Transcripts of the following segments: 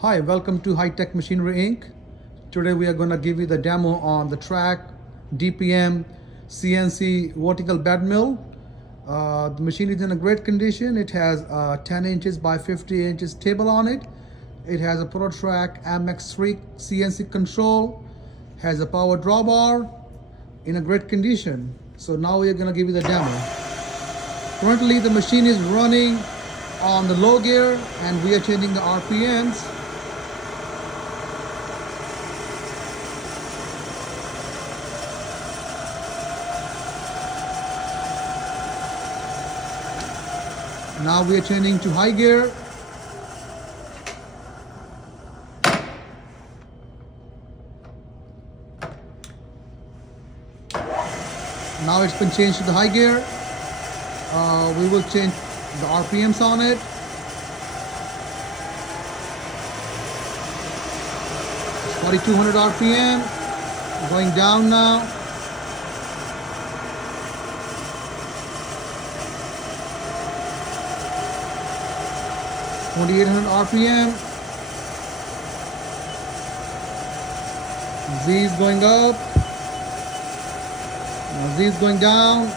Hi, welcome to High Tech Machinery Inc. Today we are going to give you the demo on the Trak DPM CNC vertical bed mill. The machine is in a great condition. It has 10 inches by 50 inches table on it. It has a ProtoTrak MX3 CNC control, has a power drawbar in a great condition. So now we are going to give you the demo. Currently the machine is running on the low gear and we are changing the RPMs. Now we are changing to high gear. Now it's been changed to the high gear. We will change the RPMs on it. It's 4200 RPM. Going down now. $2,800 RPM. Z is going up. Now Z is going down.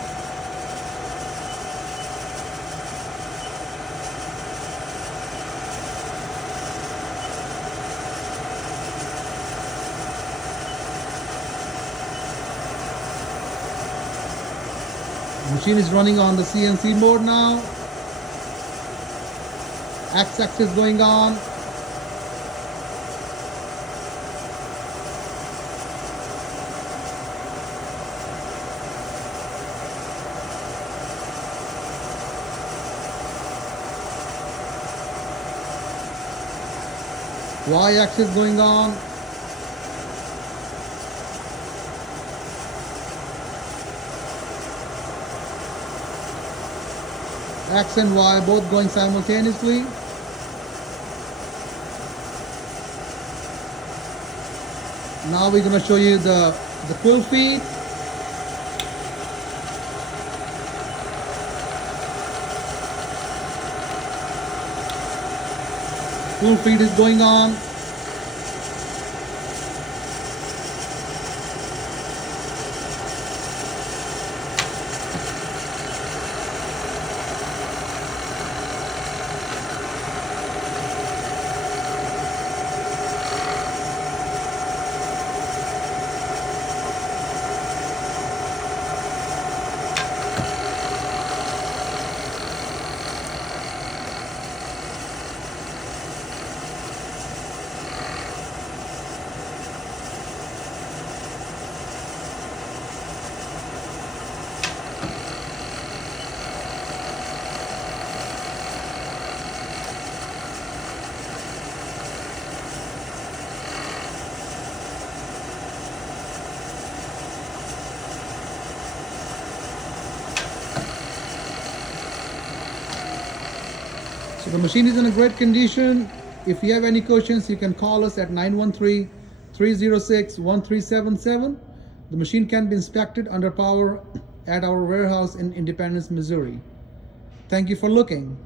The machine is running on the CNC mode now. X-axis going on. Y-axis going on. X and Y both going simultaneously. Now we're going to show you the pull feed. Pull feed is going on. So the machine is in a great condition. If you have any questions, you can call us at 913-306-1377. The machine can be inspected under power at our warehouse in Independence, Missouri. Thank you for looking.